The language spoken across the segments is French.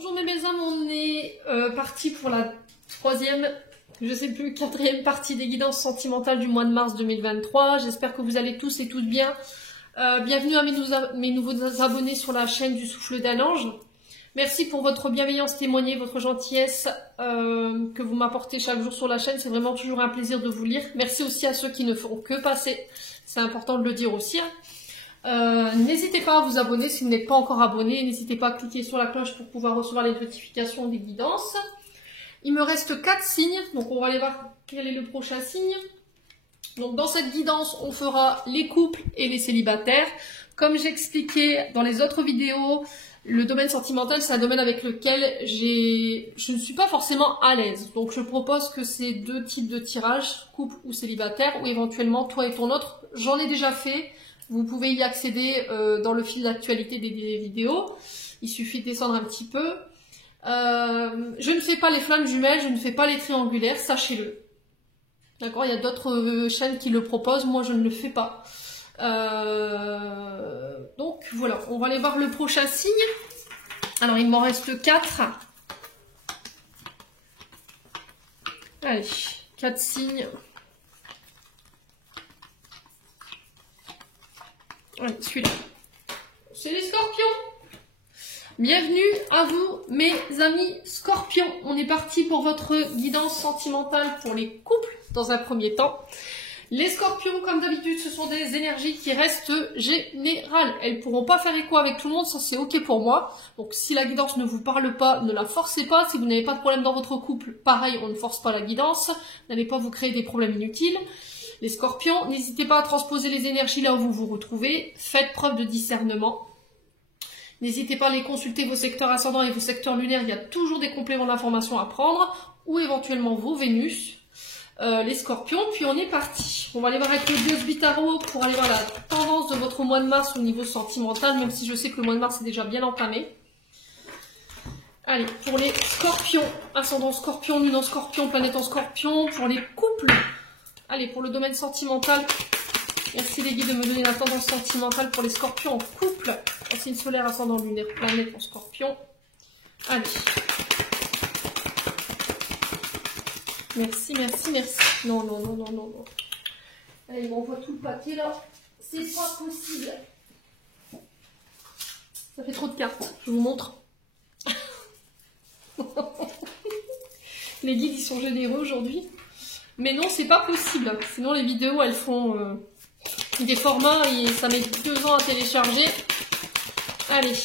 Bonjour mes belles âmes, on est parti pour la troisième, je sais plus, quatrième partie des guidances sentimentales du mois de mars 2023. J'espère que vous allez tous et toutes bien. Bienvenue à mes nouveaux abonnés sur la chaîne du Souffle d'un Ange. Merci pour votre bienveillance témoignée, votre gentillesse que vous m'apportez chaque jour sur la chaîne. C'est vraiment toujours un plaisir de vous lire. Merci aussi à ceux qui ne font que passer. C'est important de le dire aussi. N'hésitez pas à vous abonner si vous n'êtes pas encore abonné. N'hésitez pas à cliquer sur la cloche pour pouvoir recevoir les notifications des guidances. Il me reste 4 signes. Donc on va aller voir quel est le prochain signe. Donc dans cette guidance, on fera les couples et les célibataires. Comme j'expliquais dans les autres vidéos, le domaine sentimental, c'est un domaine avec lequel je ne suis pas forcément à l'aise. Donc je propose que ces deux types de tirages, couple ou célibataire, ou éventuellement toi et ton autre, j'en ai déjà fait. Vous pouvez y accéder dans le fil d'actualité des vidéos. Il suffit de descendre un petit peu. Je ne fais pas les flammes jumelles, je ne fais pas les triangulaires, sachez-le. D'accord, il y a d'autres chaînes qui le proposent, moi je ne le fais pas. Donc voilà, on va aller voir le prochain signe. Alors il m'en reste 4. Allez, 4 signes. Allez, celui-là. C'est les scorpions. Bienvenue à vous, mes amis scorpions. On est parti pour votre guidance sentimentale pour les couples dans un premier temps. Les scorpions, comme d'habitude, ce sont des énergies qui restent générales. Elles ne pourront pas faire écho avec tout le monde, ça c'est ok pour moi. Donc si la guidance ne vous parle pas, ne la forcez pas. Si vous n'avez pas de problème dans votre couple, pareil, on ne force pas la guidance. N'allez pas vous créer des problèmes inutiles. Les scorpions, n'hésitez pas à transposer les énergies là où vous vous retrouvez. Faites preuve de discernement. N'hésitez pas à aller consulter vos secteurs ascendants et vos secteurs lunaires. Il y a toujours des compléments d'informations à prendre. Ou éventuellement vos Vénus. Les scorpions. Puis on est parti. On va aller voir avec le Dieu Bitaro pour aller voir la tendance de votre mois de mars au niveau sentimental. Même si je sais que le mois de mars est déjà bien entamé. Allez, pour les scorpions. Ascendant scorpion, lune en scorpion, planète en scorpion. Pour les couples. Allez, pour le domaine sentimental, merci les guides de me donner la tendance sentimentale pour les scorpions en couple. En signe solaire, ascendant lunaire, planète en scorpion. Allez. Merci, merci, merci. Non, non, non, non, non, non. Allez, il m'envoie tout le paquet là. C'est pas possible. Ça fait trop de cartes. Je vous montre. Les guides, ils sont généreux aujourd'hui. Mais non, c'est pas possible. Sinon, les vidéos, elles font des formats et ça met 2 ans à télécharger. Allez.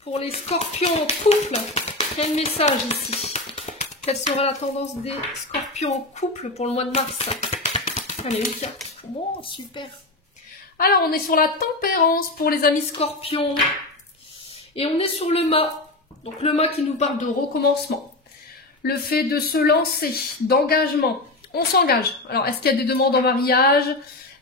Pour les scorpions en couple, quel message ici? Quelle sera la tendance des scorpions en couple pour le mois de mars? Allez, une carte. Bon, super. Alors, on est sur la tempérance pour les amis scorpions. Et on est sur le mât. Donc, le mât qui nous parle de recommencement. Le fait de se lancer, d'engagement. On s'engage. Alors, est-ce qu'il y a des demandes en mariage?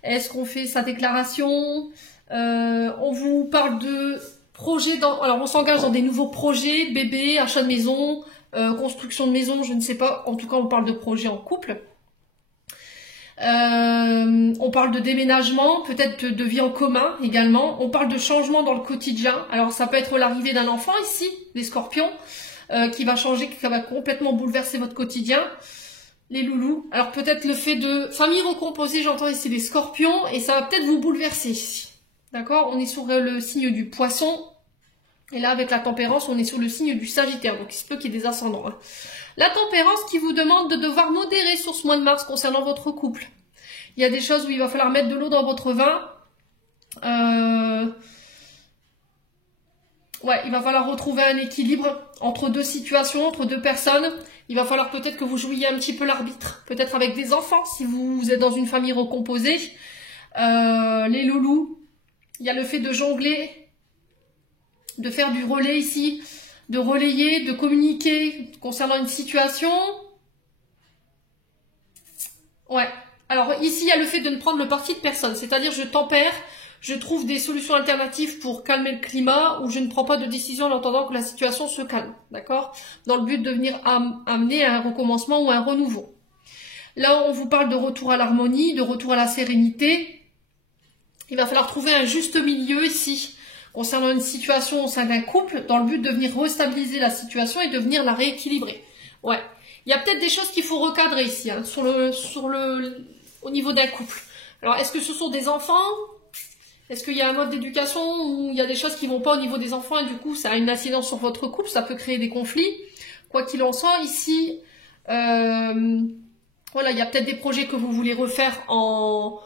Est-ce qu'on fait sa déclaration? On vous parle de projets. Alors, on s'engage dans des nouveaux projets, bébé, achat de maison, construction de maison, je ne sais pas. En tout cas, on parle de projets en couple. On parle de déménagement, peut-être de vie en commun également. On parle de changement dans le quotidien. Alors, ça peut être l'arrivée d'un enfant ici, les scorpions. Qui va changer, qui va complètement bouleverser votre quotidien. Les loulous. Alors peut-être le fait de famille recomposée, j'entends ici les scorpions, et ça va peut-être vous bouleverser ici. D'accord? On est sur le signe du poisson, et là avec la tempérance, on est sur le signe du sagittaire, donc il se peut qu'il y ait des ascendants. Hein. La tempérance qui vous demande de devoir modérer sur ce mois de mars concernant votre couple. Il y a des choses où il va falloir mettre de l'eau dans votre vin. Ouais, il va falloir retrouver un équilibre entre deux situations, entre deux personnes. Il va falloir peut-être que vous jouiez un petit peu l'arbitre, peut-être avec des enfants, si vous êtes dans une famille recomposée. Les loulous, il y a le fait de jongler, de faire du relais ici, de relayer, de communiquer concernant une situation. Ouais, alors ici, il y a le fait de ne prendre le parti de personne, c'est-à-dire je tempère. Je trouve des solutions alternatives pour calmer le climat ou je ne prends pas de décision en attendant que la situation se calme, d'accord? Dans le but de venir amener à un recommencement ou un renouveau. Là, on vous parle de retour à l'harmonie, de retour à la sérénité. Il va falloir trouver un juste milieu ici concernant une situation au sein d'un couple, dans le but de venir restabiliser la situation et de venir la rééquilibrer. Ouais. Il y a peut-être des choses qu'il faut recadrer ici, hein, au niveau d'un couple. Alors, est-ce que ce sont des enfants? Est-ce qu'il y a un mode d'éducation où il y a des choses qui vont pas au niveau des enfants et du coup, ça a une incidence sur votre couple, ça peut créer des conflits? Quoi qu'il en soit, ici, voilà, il y a peut-être des projets que vous voulez refaire en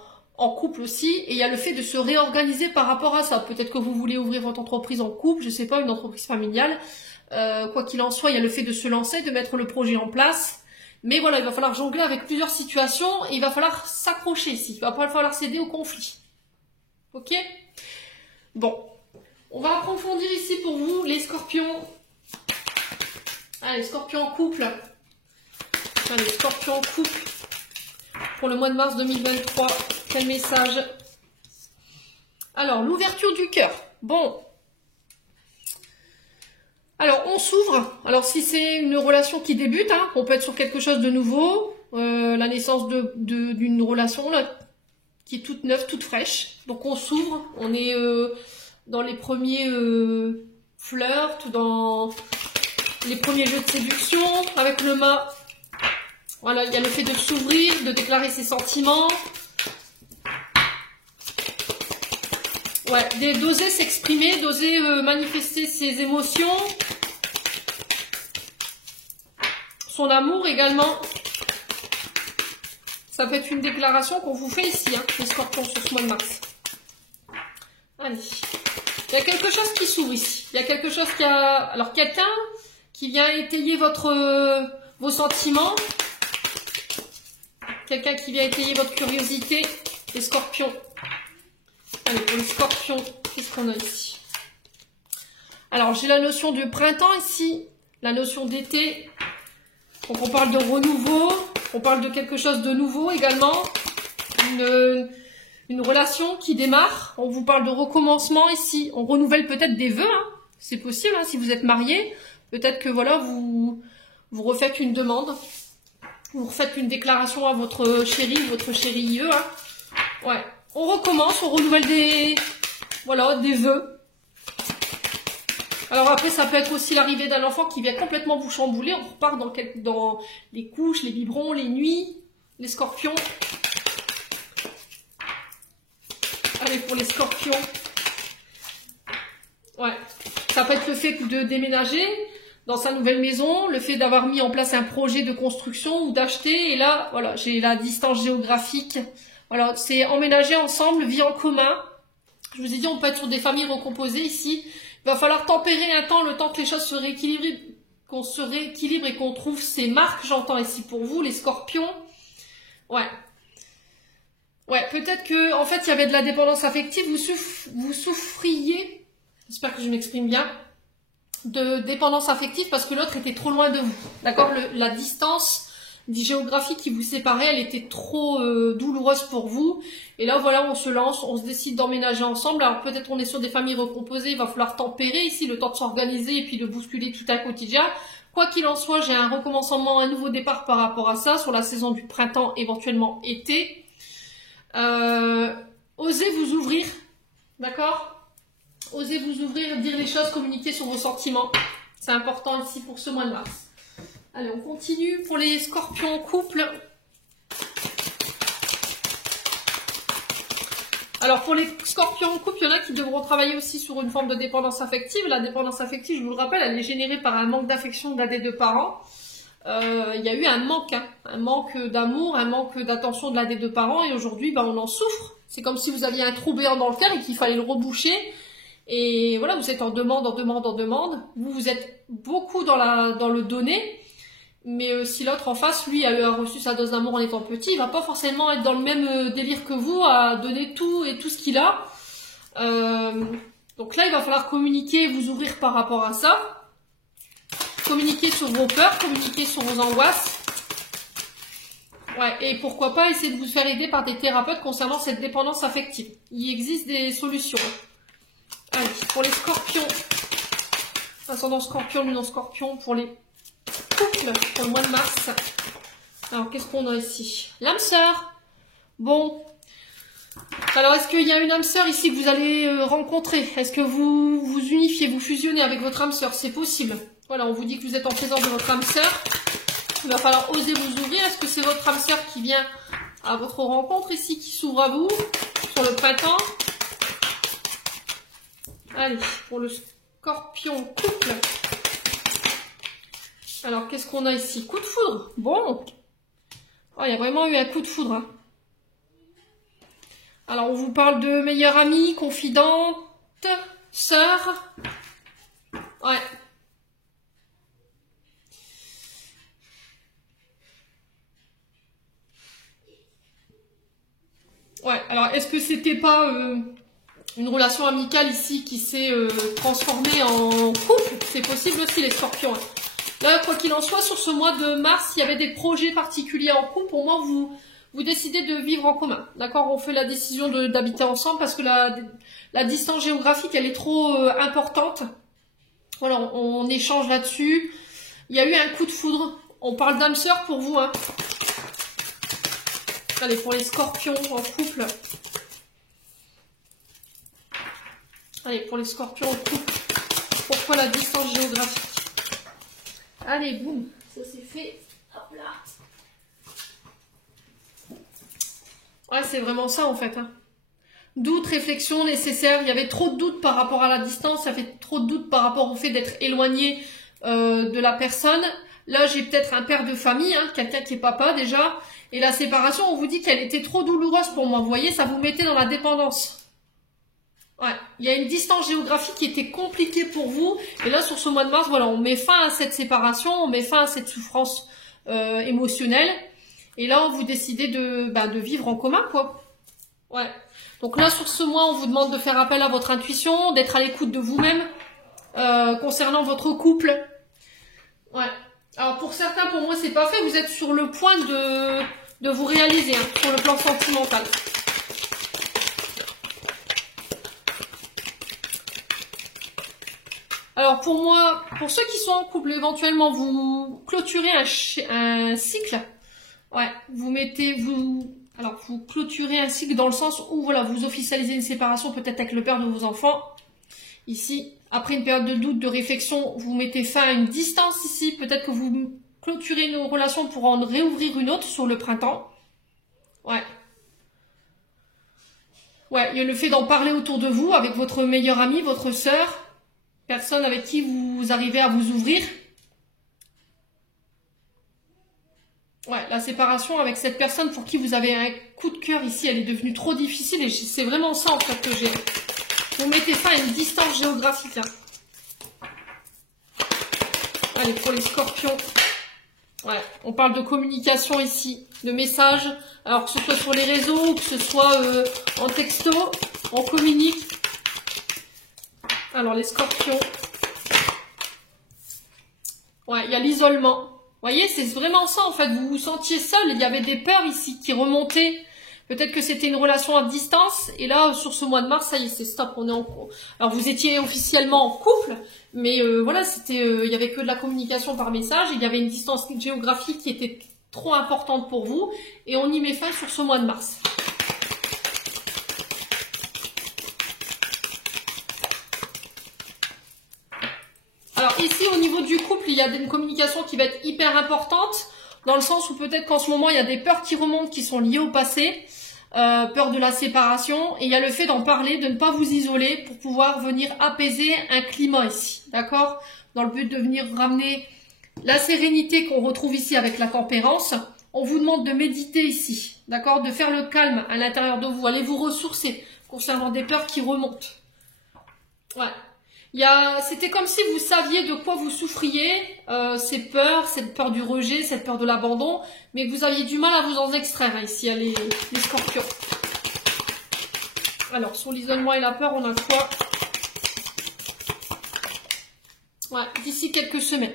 couple aussi, et il y a le fait de se réorganiser par rapport à ça. Peut-être que vous voulez ouvrir votre entreprise en couple, je sais pas, une entreprise familiale. Quoi qu'il en soit, il y a le fait de se lancer, de mettre le projet en place. Mais voilà, il va falloir jongler avec plusieurs situations et il va falloir s'accrocher ici. Il va pas falloir céder au conflit. Ok? Bon, on va approfondir ici pour vous les scorpions. Allez, scorpions en couple. Allez, scorpions en couple. Pour le mois de mars 2023, quel message? Alors, l'ouverture du cœur. Bon. Alors, on s'ouvre. Alors, si c'est une relation qui débute, hein, on peut être sur quelque chose de nouveau. La naissance d'une relation là, qui est toute neuve, toute fraîche. Donc, on s'ouvre. On est dans les premiers flirts, dans les premiers jeux de séduction. Avec le mât, voilà, il y a le fait de s'ouvrir, de déclarer ses sentiments. Ouais, d'oser s'exprimer, d'oser manifester ses émotions. Son amour également. Ça peut être une déclaration qu'on vous fait ici, hein, les scorpions, sur ce mois de mars. Allez. Il y a quelque chose qui s'ouvre ici. Il y a quelque chose qui a... Alors, quelqu'un qui vient étayer vos sentiments. Quelqu'un qui vient étayer votre curiosité. Les scorpions. Allez, pour les scorpions, qu'est-ce qu'on a ici? Alors, j'ai la notion de printemps ici. La notion d'été. Donc, on parle de renouveau. On parle de quelque chose de nouveau également. Une relation qui démarre. On vous parle de recommencement ici. On renouvelle peut-être des vœux. Hein. C'est possible, hein, si vous êtes marié. Peut-être que voilà, vous refaites une demande. Vous refaites une déclaration à votre chéri ou votre chérie. Hein. Ouais. On recommence, on renouvelle des vœux. Alors après, ça peut être aussi l'arrivée d'un enfant qui vient complètement vous chambouler. On repart dans les couches, les biberons, les nuits, les scorpions. Allez, pour les scorpions. Ouais. Ça peut être le fait de déménager dans sa nouvelle maison, le fait d'avoir mis en place un projet de construction ou d'acheter. Et là, voilà, j'ai la distance géographique. Voilà, c'est emménager ensemble, vie en commun. Je vous ai dit, on peut être sur des familles recomposées ici. Il va falloir tempérer un temps, le temps que les choses se rééquilibrent, qu'on se rééquilibre et qu'on trouve ces marques, j'entends ici pour vous, les scorpions. Ouais. Ouais, peut-être que, en fait, il y avait de la dépendance affective, vous souffriez, j'espère que je m'exprime bien, de dépendance affective parce que l'autre était trop loin de vous. D'accord? La distance géographique qui vous séparait, elle était trop douloureuse pour vous. Et là, voilà, on se lance, on se décide d'emménager ensemble. Alors peut-être on est sur des familles recomposées, il va falloir tempérer ici, le temps de s'organiser et puis de bousculer tout un quotidien. Quoi qu'il en soit, j'ai un recommencement, un nouveau départ par rapport à ça, sur la saison du printemps, éventuellement été. Osez vous ouvrir, d'accord? Osez vous ouvrir, dire les choses, communiquer sur vos sentiments. C'est important ici pour ce mois de mars. Allez, on continue pour les scorpions en couple. Alors, pour les scorpions en couple, il y en a qui devront travailler aussi sur une forme de dépendance affective. La dépendance affective, je vous le rappelle, elle est générée par un manque d'affection d'un des deux parents. Il y a eu un manque, hein, un manque d'amour, un manque d'attention de l'un des deux parents. Et aujourd'hui, on en souffre. C'est comme si vous aviez un trou béant dans le cœur et qu'il fallait le reboucher. Et voilà, vous êtes en demande, en demande, en demande. Vous êtes beaucoup dans le donner. Mais si l'autre en face, lui, a reçu sa dose d'amour en étant petit, il va pas forcément être dans le même délire que vous, à donner tout et tout ce qu'il a. Donc là, il va falloir communiquer, vous ouvrir par rapport à ça. Communiquer sur vos peurs, communiquer sur vos angoisses. Ouais, et pourquoi pas essayer de vous faire aider par des thérapeutes concernant cette dépendance affective. Il existe des solutions. Allez, pour les scorpions. Ascendant scorpion, lunan scorpion, pour les couple pour le mois de mars. Alors, qu'est-ce qu'on a ici? L'âme sœur. Bon. Alors, est-ce qu'il y a une âme sœur ici que vous allez rencontrer? Est-ce que vous vous unifiez, vous fusionnez avec votre âme sœur? C'est possible. Voilà, on vous dit que vous êtes en présence de votre âme sœur. Il va falloir oser vous ouvrir. Est-ce que c'est votre âme sœur qui vient à votre rencontre ici, qui s'ouvre à vous sur le printemps? Allez, pour le scorpion couple. Alors, qu'est-ce qu'on a ici? Coup de foudre. Bon. Oh, il y a vraiment eu un coup de foudre. Hein. Alors, on vous parle de meilleure amie, confidente, sœur. Ouais. Ouais, alors est-ce que c'était pas une relation amicale ici qui s'est transformée en couple? C'est possible aussi les scorpions. Hein. Là, quoi qu'il en soit, sur ce mois de mars, il y avait des projets particuliers en couple. Au moins, vous décidez de vivre en commun. D'accord? On fait la décision d'habiter ensemble parce que la distance géographique, elle est trop importante. Voilà, on échange là-dessus. Il y a eu un coup de foudre. On parle d'âme sœur pour vous. Hein. Allez, pour les scorpions en couple. Allez, pour les scorpions en couple. Pourquoi la distance géographique? Allez, boum. Ça c'est fait. Hop là. Ouais, c'est vraiment ça en fait. Hein. Doute, réflexion nécessaire. Il y avait trop de doutes par rapport à la distance. Ça fait trop de doutes par rapport au fait d'être éloigné de la personne. Là, j'ai peut-être un père de famille, hein, quelqu'un qui est papa déjà. Et la séparation, on vous dit qu'elle était trop douloureuse pour moi. Vous voyez, ça vous mettait dans la dépendance. Ouais, il y a une distance géographique qui était compliquée pour vous. Et là, sur ce mois de mars, voilà, on met fin à cette séparation, on met fin à cette souffrance émotionnelle. Et là, vous décidez de vivre en commun, quoi. Ouais. Donc là, sur ce mois, on vous demande de faire appel à votre intuition, d'être à l'écoute de vous-même concernant votre couple. Ouais. Alors pour certains, pour moi, c'est pas fait. Vous êtes sur le point de vous réaliser hein, sur le plan sentimental. Alors pour moi, pour ceux qui sont en couple, éventuellement, vous clôturez un cycle. Ouais, vous clôturez un cycle dans le sens où voilà, vous officialisez une séparation peut-être avec le père de vos enfants. Ici, après une période de doute, de réflexion, vous mettez fin à une distance ici. Peut-être que vous clôturez une relation pour en réouvrir une autre sur le printemps. Ouais. Ouais, il y a le fait d'en parler autour de vous avec votre meilleure amie, votre sœur, personne avec qui vous arrivez à vous ouvrir. Ouais, la séparation avec cette personne pour qui vous avez un coup de cœur ici, elle est devenue trop difficile et c'est vraiment ça en fait que j'ai. Vous mettez fin à une distance géographique là. Allez, pour les scorpions. Ouais, on parle de communication ici, de messages. Alors que ce soit sur les réseaux ou que ce soit en texto, on communique. Alors les scorpions. Ouais, il y a l'isolement. Vous voyez, c'est vraiment ça en fait. Vous vous sentiez seul. Il y avait des peurs ici qui remontaient. Peut-être que c'était une relation à distance. Et là, sur ce mois de mars, ça y est, c'est stop. On est en couple. Alors, vous étiez officiellement en couple. Mais voilà, il y avait que de la communication par message. Il y avait une distance géographique qui était trop importante pour vous. Et on y met fin sur ce mois de mars. Alors ici, au niveau du couple, il y a une communication qui va être hyper importante. Dans le sens où peut-être qu'en ce moment, il y a des peurs qui remontent qui sont liées au passé. Peur de la séparation. Et il y a le fait d'en parler, de ne pas vous isoler pour pouvoir venir apaiser un climat ici. D'accord? Dans le but de venir ramener la sérénité qu'on retrouve ici avec la tempérance. On vous demande de méditer ici. D'accord? De faire le calme à l'intérieur de vous. Allez vous ressourcer concernant des peurs qui remontent. Ouais. C'était comme si vous saviez de quoi vous souffriez, ces peurs, cette peur du rejet, cette peur de l'abandon, mais que vous aviez du mal à vous en extraire, hein, ici, hein, les scorpions. Alors, sur l'isolement et la peur, on a quoi? Ouais, d'ici quelques semaines.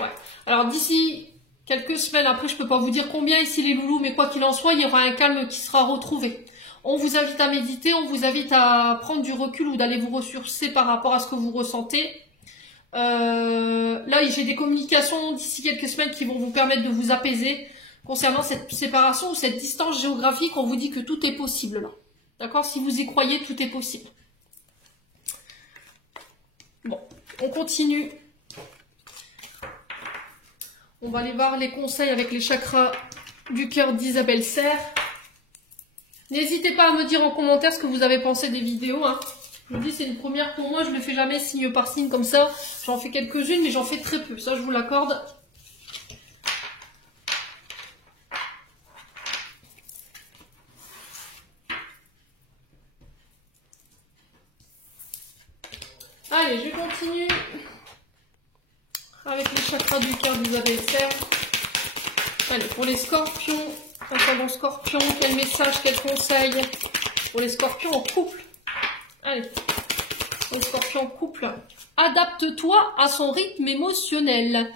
Ouais. Alors, d'ici quelques semaines, après, je peux pas vous dire combien ici les loulous, mais quoi qu'il en soit, il y aura un calme qui sera retrouvé. On vous invite à méditer, on vous invite à prendre du recul ou d'aller vous ressourcer par rapport à ce que vous ressentez. Là, j'ai des communications d'ici quelques semaines qui vont vous permettre de vous apaiser, concernant cette séparation ou cette distance géographique, on vous dit que tout est possible là. D'accord? Si vous y croyez, tout est possible. Bon, on continue. On va aller voir les conseils avec les chakras du cœur d'Isabelle Serre. N'hésitez pas à me dire en commentaire ce que vous avez pensé des vidéos. Hein. Je vous dis, c'est une première pour moi. Je ne le fais jamais signe par signe comme ça. J'en fais quelques-unes, mais j'en fais très peu. Ça, je vous l'accorde. Allez, je continue avec les chakras du cœur d'Isabelle Serre. Allez, pour les scorpions, ascendant scorpion, quel message, quel conseil pour les scorpions en couple? Allez, pour les scorpions en couple, adapte-toi à son rythme émotionnel.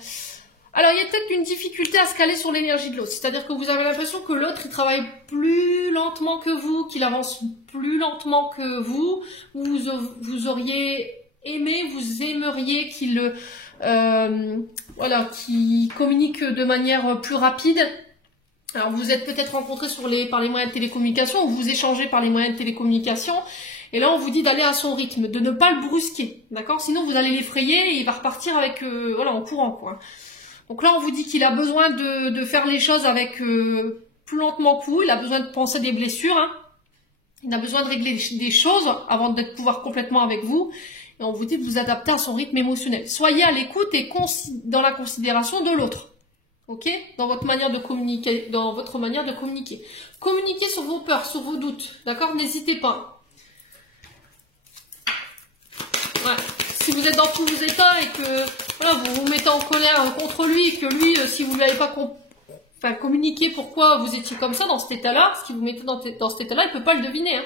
Alors, il y a peut-être une difficulté à se caler sur l'énergie de l'autre. C'est-à-dire que vous avez l'impression que l'autre, il travaille plus lentement que vous, qu'il avance plus lentement que vous. Vous auriez aimé, vous aimeriez qu'il voilà, qui communique de manière plus rapide. Alors vous êtes peut-être rencontrés par les moyens de télécommunication ou vous échangez par les moyens de télécommunication et là on vous dit d'aller à son rythme, de ne pas le brusquer, d'accord? Sinon vous allez l'effrayer et il va repartir avec voilà, en courant quoi. Donc là on vous dit qu'il a besoin de faire les choses avec plus lentement que vous, il a besoin de penser des blessures, hein. Il a besoin de régler des choses avant de pouvoir complètement avec vous. Et on vous dit de vous adapter à son rythme émotionnel. Soyez à l'écoute et dans la considération de l'autre. Ok? Dans votre manière de communiquer. Communiquez sur vos peurs, sur vos doutes. D'accord? N'hésitez pas. Ouais. Si vous êtes dans tous vos états et que voilà, vous vous mettez en colère contre lui et que lui, si vous ne lui avez pas communiqué pourquoi vous étiez comme ça dans cet état-là, ce qui vous mettez dans cet état-là, il ne peut pas le deviner. Hein.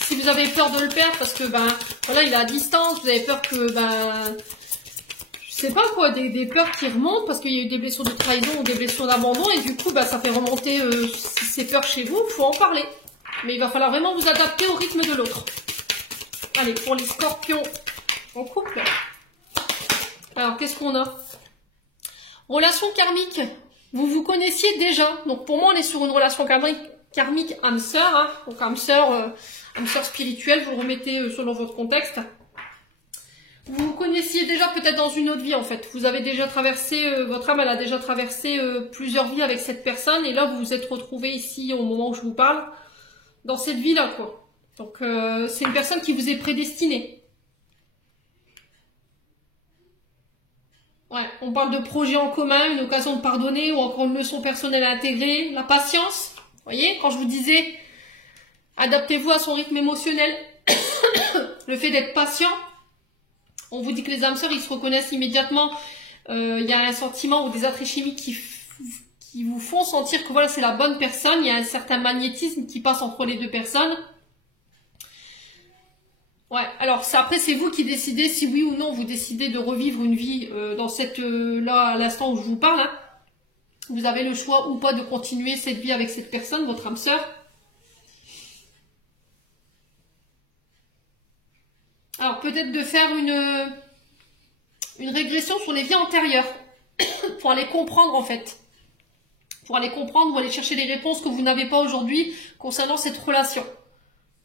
Si vous avez peur de le perdre parce que voilà, il est à distance, vous avez peur que je sais pas quoi, des peurs qui remontent parce qu'il y a eu des blessures de trahison ou des blessures d'abandon et du coup ça fait remonter ces peurs chez vous, il faut en parler. Mais il va falloir vraiment vous adapter au rythme de l'autre. Allez, pour les scorpions en couple. Alors qu'est-ce qu'on a? Relation karmique. Vous vous connaissiez déjà. Donc pour moi on est sur une relation karmique âme-sœur, hein. Donc âme-sœur spirituelle, vous le remettez selon votre contexte. Vous vous connaissiez déjà peut-être dans une autre vie en fait. Vous avez déjà traversé, votre âme elle a déjà traversé plusieurs vies avec cette personne et là vous vous êtes retrouvés ici au moment où je vous parle, dans cette vie-là quoi. Donc c'est une personne qui vous est prédestinée. Ouais, on parle de projet en commun, une occasion de pardonner ou encore une leçon personnelle à intégrer, la patience. Vous voyez, quand je vous disais adaptez-vous à son rythme émotionnel. Le fait d'être patient, on vous dit que les âmes sœurs, ils se reconnaissent immédiatement. Il y a un sentiment ou des attraits chimiques qui vous font sentir que voilà, c'est la bonne personne. Il y a un certain magnétisme qui passe entre les deux personnes. Ouais, alors après c'est vous qui décidez si oui ou non vous décidez de revivre une vie dans cette là à l'instant où je vous parle. Hein. Vous avez le choix ou pas de continuer cette vie avec cette personne, votre âme sœur. Alors peut-être de faire une régression sur les vies antérieures pour aller comprendre en fait. Pour aller comprendre ou aller chercher des réponses que vous n'avez pas aujourd'hui concernant cette relation.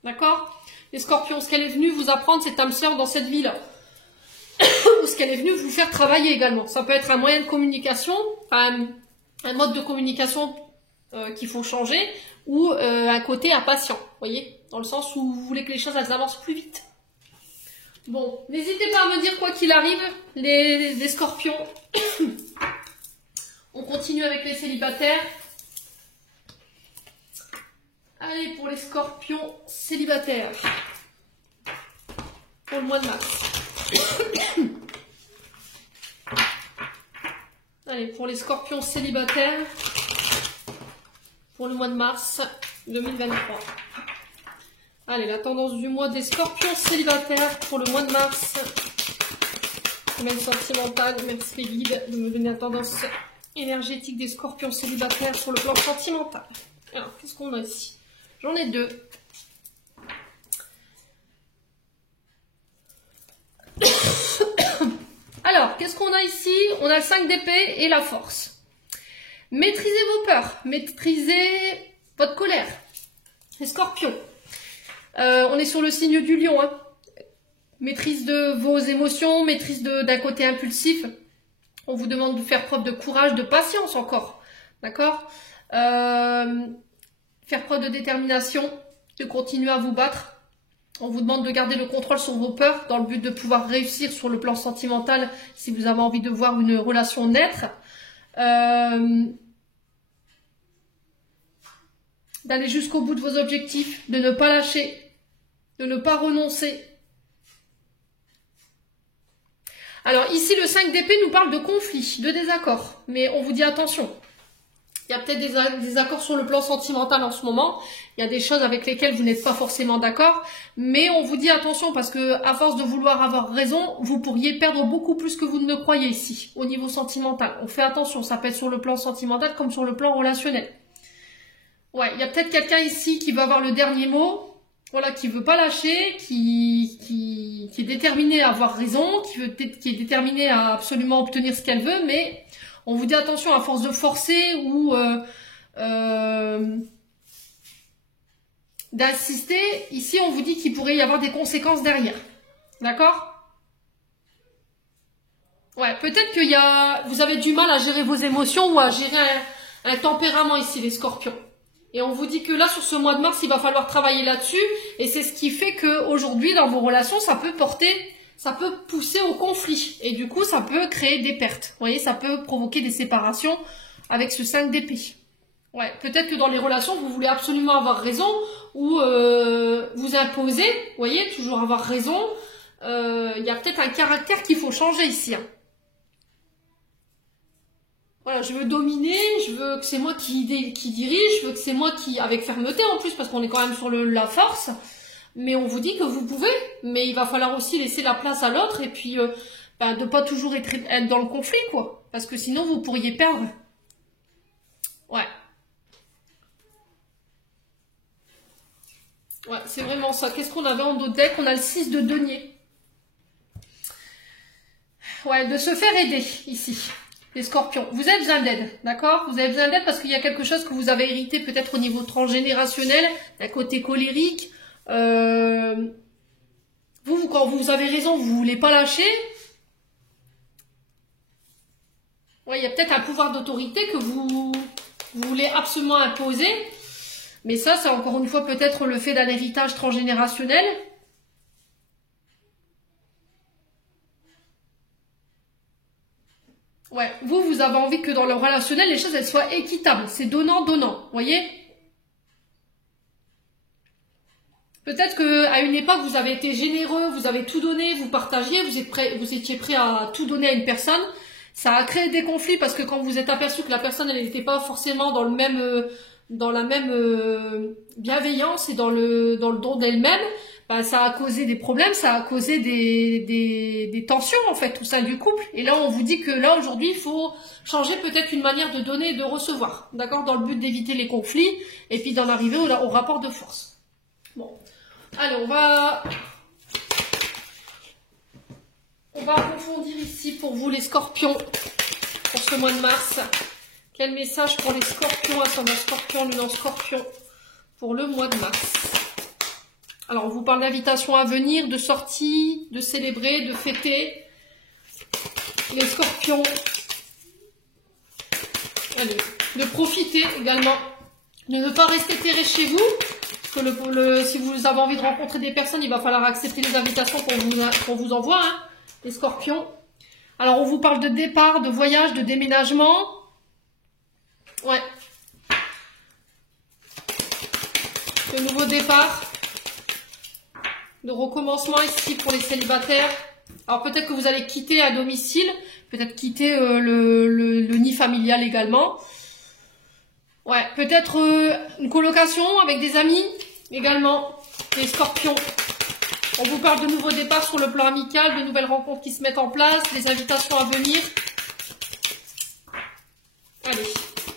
D'accord? Les scorpions, ce qu'elle est venue vous apprendre, cette âme sœur dans cette vie-là. Ou ce qu'elle est venue vous faire travailler également. Ça peut être un moyen de communication, un mode de communication qu'il faut changer, ou un côté impatient, vous voyez? Dans le sens où vous voulez que les choses elles avancent plus vite. Bon, n'hésitez pas à me dire quoi qu'il arrive, les scorpions. On continue avec les célibataires. Allez, pour les scorpions célibataires. Pour le mois de mars. Allez, pour les scorpions célibataires. Pour le mois de mars 2023. Allez, la tendance du mois des scorpions célibataires pour le mois de mars. Semaine sentimentale, merci les guides de me donner la tendance énergétique des scorpions célibataires sur le plan sentimental. Alors, qu'est-ce qu'on a ici? J'en ai deux. Alors, qu'est-ce qu'on a ici? On a le 5 d'épée et la force. Maîtrisez vos peurs, maîtrisez votre colère. Les scorpions. On est sur le signe du lion. Hein. Maîtrise de vos émotions, maîtrise d'un côté impulsif. On vous demande de faire preuve de courage, de patience encore. D'accord, faire preuve de détermination, de continuer à vous battre. On vous demande de garder le contrôle sur vos peurs dans le but de pouvoir réussir sur le plan sentimental si vous avez envie de voir une relation naître. D'aller jusqu'au bout de vos objectifs, de ne pas lâcher, de ne pas renoncer. Alors ici, le 5 d'épée nous parle de conflit, de désaccord. Mais on vous dit attention. Il y a peut-être des accords sur le plan sentimental en ce moment. Il y a des choses avec lesquelles vous n'êtes pas forcément d'accord. Mais on vous dit attention parce que à force de vouloir avoir raison, vous pourriez perdre beaucoup plus que vous ne le croyez ici, au niveau sentimental. On fait attention, ça peut être sur le plan sentimental comme sur le plan relationnel. Ouais, il y a peut-être quelqu'un ici qui va avoir le dernier mot. Voilà, qui veut pas lâcher, qui est déterminé à avoir raison, qui est déterminé à absolument obtenir ce qu'elle veut, mais on vous dit attention à force de forcer ou d'insister. Ici, on vous dit qu'il pourrait y avoir des conséquences derrière. D'accord? Ouais, peut-être que vous avez du mal à gérer vos émotions ou à gérer un tempérament ici, les scorpions. Et on vous dit que là, sur ce mois de mars, il va falloir travailler là-dessus. Et c'est ce qui fait qu'aujourd'hui, dans vos relations, ça peut pousser au conflit. Et du coup, ça peut créer des pertes. Vous voyez, ça peut provoquer des séparations avec ce 5 d'épée. Ouais, peut-être que dans les relations, vous voulez absolument avoir raison ou vous imposer. Vous voyez, toujours avoir raison. Il y a peut-être un caractère qu'il faut changer ici. Hein. Voilà, je veux dominer, je veux que c'est moi qui dirige, je veux que c'est moi qui, avec fermeté en plus, parce qu'on est quand même sur la force, mais on vous dit que vous pouvez, mais il va falloir aussi laisser la place à l'autre, et puis de pas toujours être dans le conflit, quoi, parce que sinon vous pourriez perdre. Ouais. Ouais, c'est vraiment ça. Qu'est-ce qu'on avait en dos de deck? On a le 6 de denier. Ouais, de se faire aider, ici. Les scorpions, vous avez besoin d'aide, d'accord? Vous avez besoin d'aide parce qu'il y a quelque chose que vous avez hérité peut-être au niveau transgénérationnel, d'un côté colérique. Quand vous avez raison, vous voulez pas lâcher. Ouais, il y a peut-être un pouvoir d'autorité que vous voulez absolument imposer. Mais ça, c'est encore une fois peut-être le fait d'un héritage transgénérationnel. Ouais, vous avez envie que dans le relationnel, les choses elles soient équitables. C'est donnant-donnant, voyez? Peut-être qu'à une époque, vous avez été généreux, vous avez tout donné, vous partagiez, vous étiez prêt à tout donner à une personne. Ça a créé des conflits parce que quand vous êtes aperçu que la personne elle n'était pas forcément dans la même bienveillance et dans le don d'elle-même, bah, ça a causé des problèmes, ça a causé des tensions en fait, tout ça du couple. Et là, on vous dit que là aujourd'hui, il faut changer peut-être une manière de donner et de recevoir, d'accord, dans le but d'éviter les conflits et puis d'en arriver au rapport de force. Bon, allez, on va approfondir ici pour vous les scorpions pour ce mois de mars. Quel message pour les scorpions, ascendant scorpion, lunan scorpion pour le mois de mars? Alors, on vous parle d'invitation à venir, de sortie, de célébrer, de fêter. Les scorpions. Allez, de profiter également. De ne pas rester terré chez vous. Parce que si vous avez envie de rencontrer des personnes, il va falloir accepter les invitations qu'on vous envoie, hein, les scorpions. Alors, on vous parle de départ, de voyage, de déménagement. Ouais. De nouveaux départs. De recommencement ici pour les célibataires. Alors peut-être que vous allez quitter à domicile, peut-être quitter le nid familial également. Ouais, peut-être une colocation avec des amis également, les scorpions. On vous parle de nouveaux départs sur le plan amical, de nouvelles rencontres qui se mettent en place, des invitations à venir. Allez,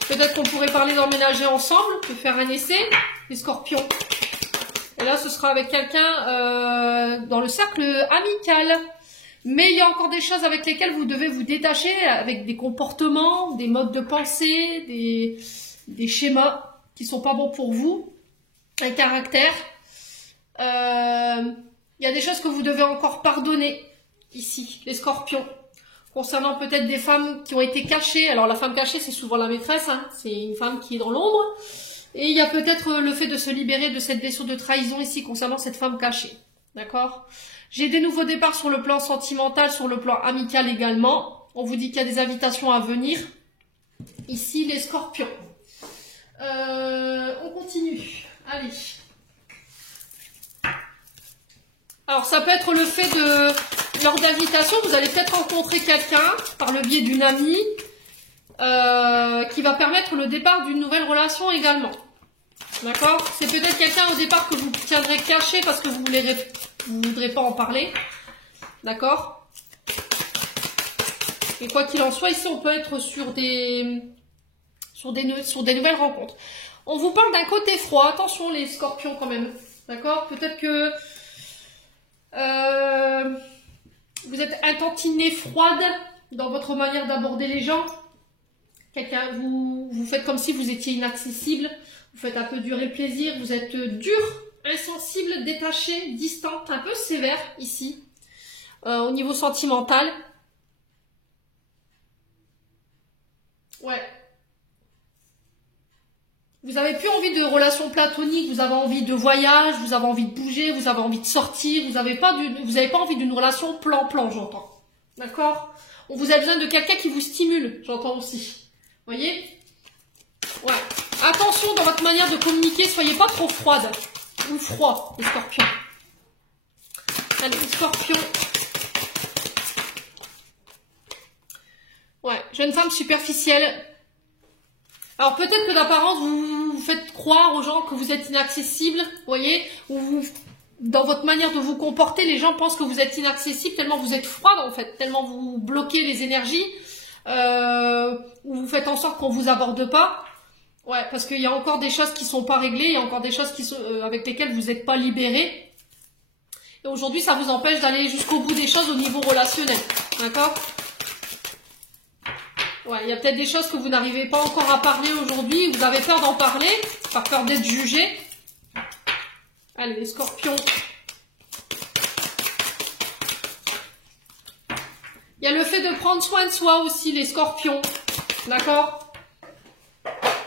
peut-être qu'on pourrait parler d'emménager ensemble, de faire un essai, les scorpions. Et là, ce sera avec quelqu'un dans le cercle amical. Mais il y a encore des choses avec lesquelles vous devez vous détacher, avec des comportements, des modes de pensée, des schémas qui sont pas bons pour vous, un caractère. Il y a des choses que vous devez encore pardonner, ici, les scorpions. Concernant peut-être des femmes qui ont été cachées. Alors la femme cachée, c'est souvent la maîtresse, hein. C'est une femme qui est dans l'ombre. Et il y a peut-être le fait de se libérer de cette blessure de trahison ici, concernant cette femme cachée. D'accord? J'ai des nouveaux départs sur le plan sentimental, sur le plan amical également. On vous dit qu'il y a des invitations à venir. Ici, les scorpions. On continue. Allez. Alors, ça peut être le fait de... Lors d'invitation, vous allez peut-être rencontrer quelqu'un, par le biais d'une amie, qui va permettre le départ d'une nouvelle relation également. D'accord? C'est peut-être quelqu'un au départ que vous tiendrez caché parce que vous ne voudrez pas en parler. D'accord? Et quoi qu'il en soit, ici, on peut être sur des nouvelles rencontres. On vous parle d'un côté froid. Attention, les scorpions, quand même. D'accord? Peut-être que vous êtes un tantinet froide dans votre manière d'aborder les gens. Vous faites comme si vous étiez inaccessible. Vous faites un peu durer plaisir. Vous êtes dur, insensible, détaché, distante, un peu sévère ici. Au niveau sentimental. Ouais. Vous avez plus envie de relations platoniques, vous avez envie de voyage, vous avez envie de bouger, vous avez envie de sortir, vous n'avez pas envie d'une relation plan-plan, j'entends. D'accord? Vous avez besoin de quelqu'un qui vous stimule, j'entends aussi. Voyez? Ouais. Attention dans votre manière de communiquer, soyez pas trop froide ou froid, les scorpions. Allez, les scorpions. Ouais, jeune femme superficielle. Alors peut-être que d'apparence, vous faites croire aux gens que vous êtes inaccessible, vous voyez, ou dans votre manière de vous comporter, les gens pensent que vous êtes inaccessible tellement vous êtes froide en fait, tellement vous bloquez les énergies, ou vous faites en sorte qu'on vous aborde pas. Ouais, parce qu'il y a encore des choses qui sont pas réglées, il y a encore des choses qui sont, avec lesquelles vous n'êtes pas libéré. Et aujourd'hui, ça vous empêche d'aller jusqu'au bout des choses au niveau relationnel, d'accord? Ouais, il y a peut-être des choses que vous n'arrivez pas encore à parler aujourd'hui, vous avez peur d'en parler, par peur d'être jugé. Allez, les scorpions. Il y a le fait de prendre soin de soi aussi, les scorpions. D'accord?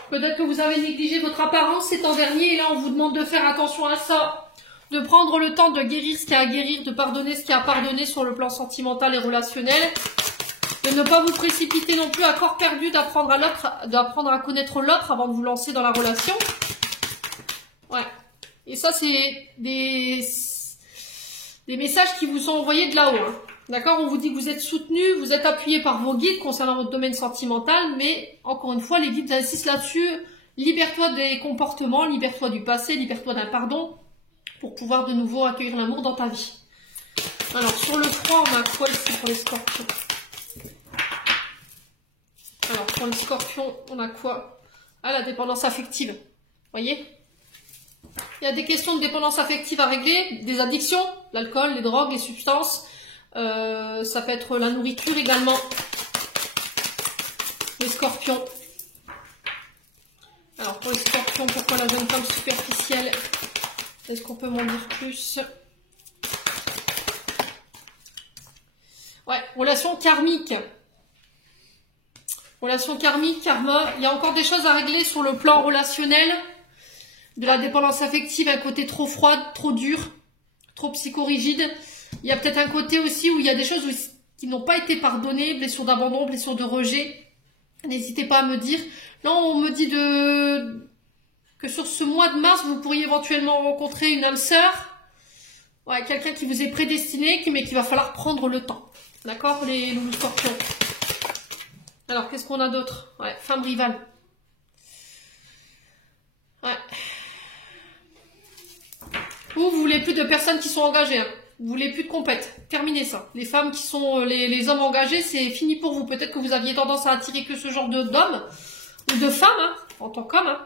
Peut-être que vous avez négligé votre apparence ces temps derniers, et là on vous demande de faire attention à ça. De prendre le temps de guérir ce qu'il y a à guérir, de pardonner ce qu'il y a à pardonner sur le plan sentimental et relationnel. De ne pas vous précipiter non plus à corps perdu, d'apprendre à connaître l'autre avant de vous lancer dans la relation. Ouais. Et ça, c'est des messages qui vous sont envoyés de là-haut. Hein. D'accord? On vous dit que vous êtes soutenu, vous êtes appuyé par vos guides concernant votre domaine sentimental, mais encore une fois, les guides insistent là-dessus. Libère-toi des comportements, libère-toi du passé, libère-toi d'un pardon pour pouvoir de nouveau accueillir l'amour dans ta vie. Alors, sur le froid, on a quoi ici pour les scorpions? Alors, pour les scorpions, on a quoi? Ah, la dépendance affective. Voyez? Il y a des questions de dépendance affective à régler, des addictions, l'alcool, les drogues, les substances. Ça peut être la nourriture également. Les scorpions. Alors, pour les scorpions, pourquoi la jeune femme superficielle? Est-ce qu'on peut m'en dire plus? Ouais, relation karmique. Relation karmique, karma, il y a encore des choses à régler sur le plan relationnel, de la dépendance affective, un côté trop froid, trop dur, trop psychorigide. Il y a peut-être un côté aussi où il y a des choses qui n'ont pas été pardonnées, blessures d'abandon, blessures de rejet. N'hésitez pas à me dire. Là, on me dit que sur ce mois de mars, vous pourriez éventuellement rencontrer une âme sœur. Ouais, quelqu'un qui vous est prédestiné, mais qu'il va falloir prendre le temps. D'accord, les loulous scorpions? Alors, qu'est-ce qu'on a d'autre? Ouais, femme rivale. Ouais. Vous voulez plus de personnes qui sont engagées. Hein. Vous voulez plus de compètes. Terminez ça. Les femmes qui sont... Les hommes engagés, c'est fini pour vous. Peut-être que vous aviez tendance à attirer que ce genre d'hommes. Ou de femmes, hein, en tant qu'homme.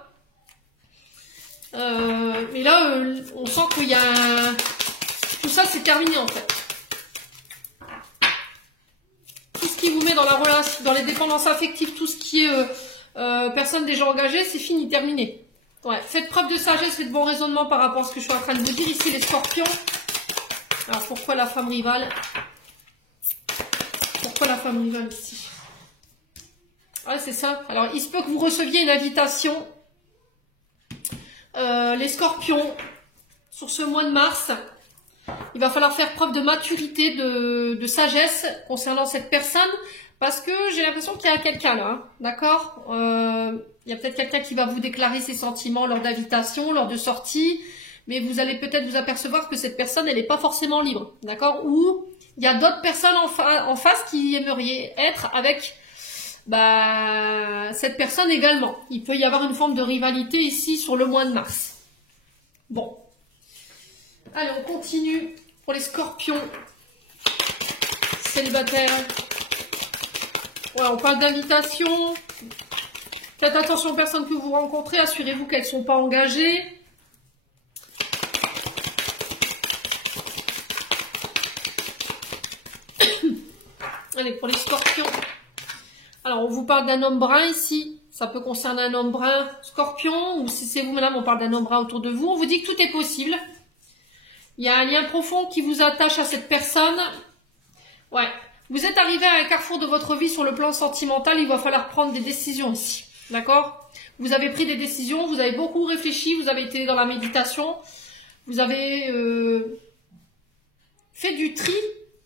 Hein. Mais là, on sent qu'il y a... Tout ça, c'est terminé, en fait. terminé dans la relation, dans les dépendances affectives, tout ce qui est personne déjà engagée, c'est fini, terminé. Ouais, faites preuve de sagesse et de bon raisonnement par rapport à ce que je suis en train de vous dire ici, les scorpions. Alors, pourquoi la femme rivale? Pourquoi la femme rivale ici? Ouais, c'est ça. Alors, il se peut que vous receviez une invitation. Les scorpions, sur ce mois de mars, il va falloir faire preuve de maturité, de sagesse concernant cette personne. Parce que j'ai l'impression qu'il y a quelqu'un là, hein, d'accord? Il y a peut-être quelqu'un qui va vous déclarer ses sentiments lors d'invitation, lors de sortie. Mais vous allez peut-être vous apercevoir que cette personne, elle n'est pas forcément libre, d'accord? Ou il y a d'autres personnes en face qui aimeraient être avec cette personne également. Il peut y avoir une forme de rivalité ici sur le mois de mars. Bon. Allez, on continue pour les scorpions célibataires. Voilà, on parle d'invitation. Faites attention aux personnes que vous rencontrez. Assurez-vous qu'elles ne sont pas engagées. Allez, pour les scorpions. Alors, on vous parle d'un homme brun ici. Ça peut concerner un homme brun scorpion. Ou si c'est vous, madame, on parle d'un homme brun autour de vous. On vous dit que tout est possible. Il y a un lien profond qui vous attache à cette personne. Ouais. Vous êtes arrivé à un carrefour de votre vie sur le plan sentimental. Il va falloir prendre des décisions ici. D'accord? Vous avez pris des décisions. Vous avez beaucoup réfléchi. Vous avez été dans la méditation. Vous avez fait du tri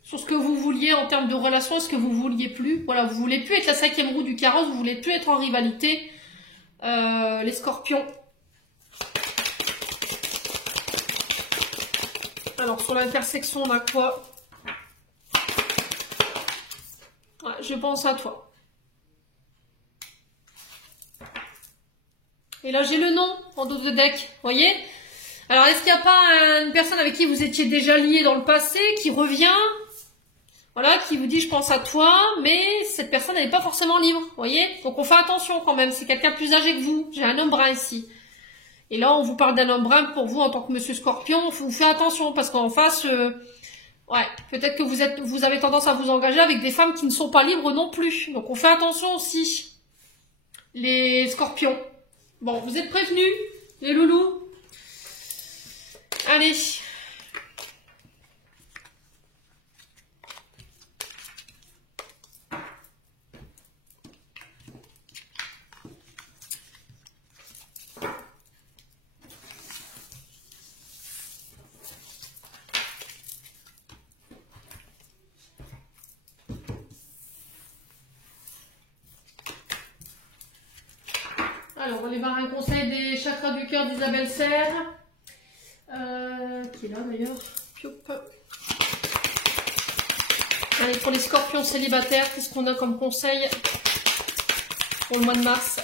sur ce que vous vouliez en termes de relation, ce que vous vouliez plus. Voilà, vous voulez plus être la 5e roue du carrosse, vous voulez plus être en rivalité. Les scorpions. Alors, sur l'intersection, on a quoi? Ouais, je pense à toi. Et là, j'ai le nom en dos de deck, vous voyez? Alors, est-ce qu'il n'y a pas une personne avec qui vous étiez déjà lié dans le passé, qui revient? Voilà, qui vous dit je pense à toi, mais cette personne n'est pas forcément libre, vous voyez? Donc on fait attention quand même, c'est quelqu'un de plus âgé que vous. J'ai un homme brun ici. Et là, on vous parle d'un homme brun pour vous en tant que monsieur Scorpion. Vous faites attention parce qu'en face, ouais, peut-être que vous avez tendance à vous engager avec des femmes qui ne sont pas libres non plus. Donc on fait attention aussi, les Scorpions. Bon, vous êtes prévenus, les loulous. Allez. Alors, on va aller voir un conseil des chakras du cœur d'Isabelle Serre. Qui est là d'ailleurs. Allez, pour les scorpions célibataires, qu'est-ce qu'on a comme conseil pour le mois de mars?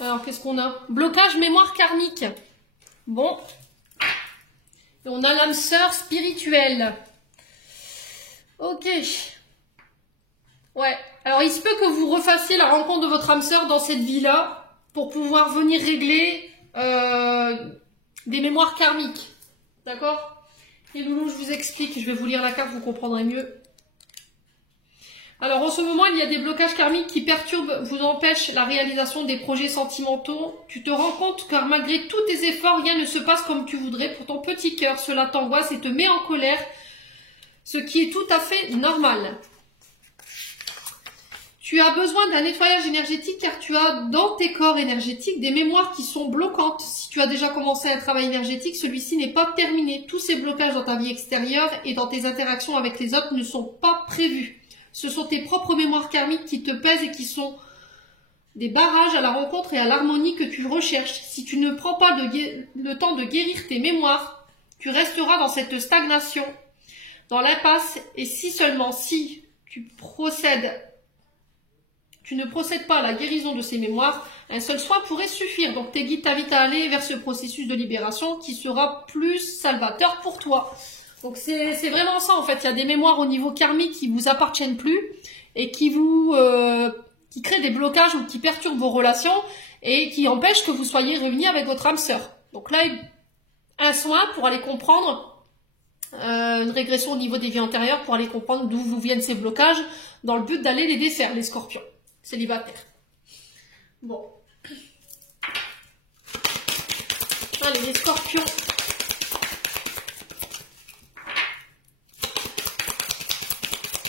Alors, qu'est-ce qu'on a? Blocage mémoire karmique. Bon. Et on a l'âme sœur spirituelle. Ok. Ouais. Alors, il se peut que vous refassiez la rencontre de votre âme sœur dans cette vie-là pour pouvoir venir régler des mémoires karmiques. D'accord? Et loulou, je vous explique. Je vais vous lire la carte, vous comprendrez mieux. Alors, en ce moment, il y a des blocages karmiques qui perturbent, vous empêchent la réalisation des projets sentimentaux. Tu te rends compte car malgré tous tes efforts, rien ne se passe comme tu voudrais. Pour ton petit cœur, cela t'angoisse et te met en colère, ce qui est tout à fait normal. Tu as besoin d'un nettoyage énergétique car tu as dans tes corps énergétiques des mémoires qui sont bloquantes. Si tu as déjà commencé un travail énergétique, celui-ci n'est pas terminé. Tous ces blocages dans ta vie extérieure et dans tes interactions avec les autres ne sont pas prévus. Ce sont tes propres mémoires karmiques qui te pèsent et qui sont des barrages à la rencontre et à l'harmonie que tu recherches. Si tu ne prends pas le temps de guérir tes mémoires, tu resteras dans cette stagnation, dans l'impasse. Et si seulement si tu ne procèdes pas à la guérison de ces mémoires, un seul soin pourrait suffire. Donc tes guides t'invitent à aller vers ce processus de libération qui sera plus salvateur pour toi. Donc c'est vraiment ça en fait. Il y a des mémoires au niveau karmique qui vous appartiennent plus et qui qui créent des blocages ou qui perturbent vos relations et qui empêchent que vous soyez réunis avec votre âme sœur. Donc là, un soin pour aller comprendre une régression au niveau des vies antérieures pour aller comprendre d'où vous viennent ces blocages, dans le but d'aller les défaire, les scorpions célibataires. Bon. Allez, les scorpions.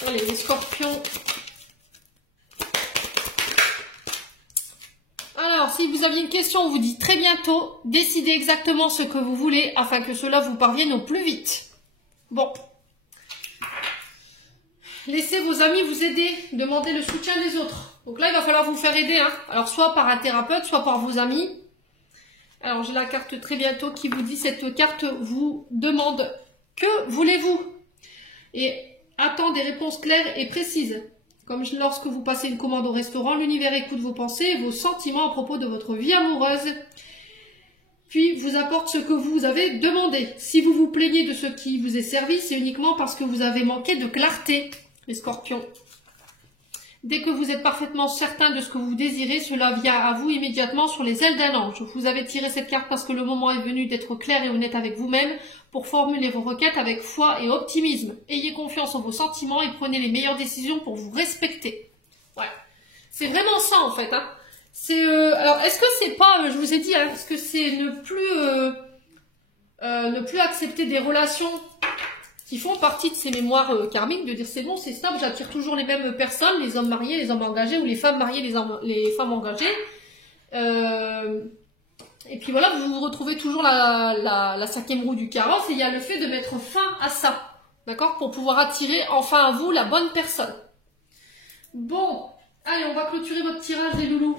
Allez, les scorpions. Alors, si vous aviez une question, on vous dit très bientôt, décidez exactement ce que vous voulez afin que cela vous parvienne au plus vite. Bon. Laissez vos amis vous aider, demandez le soutien des autres. Donc là, il va falloir vous faire aider, hein. Alors, soit par un thérapeute, soit par vos amis. Alors, j'ai la carte très bientôt qui vous dit, cette carte vous demande que voulez-vous? Et attend des réponses claires et précises. Comme lorsque vous passez une commande au restaurant, l'univers écoute vos pensées et vos sentiments à propos de votre vie amoureuse. Puis vous apporte ce que vous avez demandé. Si vous vous plaignez de ce qui vous est servi, c'est uniquement parce que vous avez manqué de clarté, les scorpions. Dès que vous êtes parfaitement certain de ce que vous désirez, cela vient à vous immédiatement sur les ailes d'un ange. Vous avez tiré cette carte parce que le moment est venu d'être clair et honnête avec vous-même pour formuler vos requêtes avec foi et optimisme. Ayez confiance en vos sentiments et prenez les meilleures décisions pour vous respecter. Ouais, c'est vraiment ça en fait. Hein. C'est alors est-ce que c'est pas, je vous ai dit, hein, est-ce que c'est ne plus accepter des relations qui font partie de ces mémoires karmiques, de dire c'est bon, c'est stable, j'attire toujours les mêmes personnes, les hommes mariés, les hommes engagés, ou les femmes mariées, les femmes engagées. Et puis voilà, vous vous retrouvez toujours la cinquième roue du carrosse, et il y a le fait de mettre fin à ça, d'accord, pour pouvoir attirer enfin à vous la bonne personne. Bon, allez, on va clôturer votre tirage, les loulous.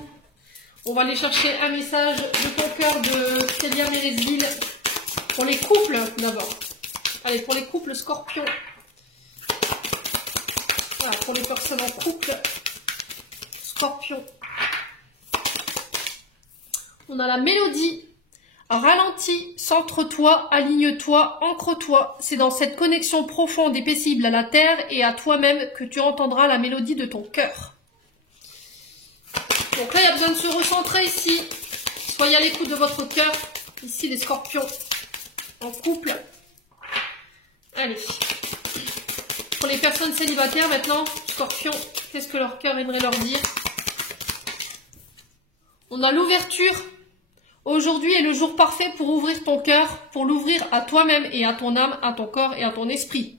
On va aller chercher un message de ton cœur de Célia Mérezville pour les couples d'abord. Allez, pour les couples scorpions. Voilà, pour les personnes en couple scorpion. On a la mélodie. Ralentis, centre-toi, aligne-toi, ancre-toi. C'est dans cette connexion profonde et paisible à la terre et à toi-même que tu entendras la mélodie de ton cœur. Donc là, il y a besoin de se recentrer ici. Soyez à l'écoute de votre cœur. Ici, les scorpions en couple. Allez. Pour les personnes célibataires maintenant, scorpions, qu'est-ce que leur cœur aimerait leur dire? On a l'ouverture. Aujourd'hui est le jour parfait pour ouvrir ton cœur, pour l'ouvrir à toi-même et à ton âme, à ton corps et à ton esprit.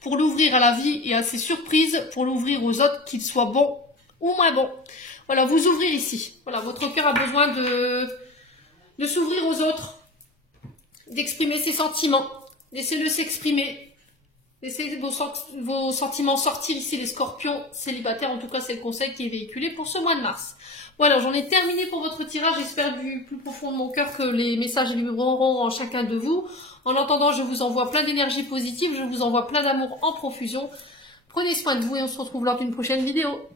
Pour l'ouvrir à la vie et à ses surprises, pour l'ouvrir aux autres, qu'ils soient bons ou moins bons. Voilà, vous ouvrez ici. Voilà, votre cœur a besoin de s'ouvrir aux autres, d'exprimer ses sentiments. Laissez-le s'exprimer. Laissez vos sentiments sortir ici, les scorpions célibataires. En tout cas, c'est le conseil qui est véhiculé pour ce mois de mars. Voilà, j'en ai terminé pour votre tirage. J'espère du plus profond de mon cœur que les messages vibreront en chacun de vous. En attendant, je vous envoie plein d'énergie positive. Je vous envoie plein d'amour en profusion. Prenez soin de vous et on se retrouve lors d'une prochaine vidéo.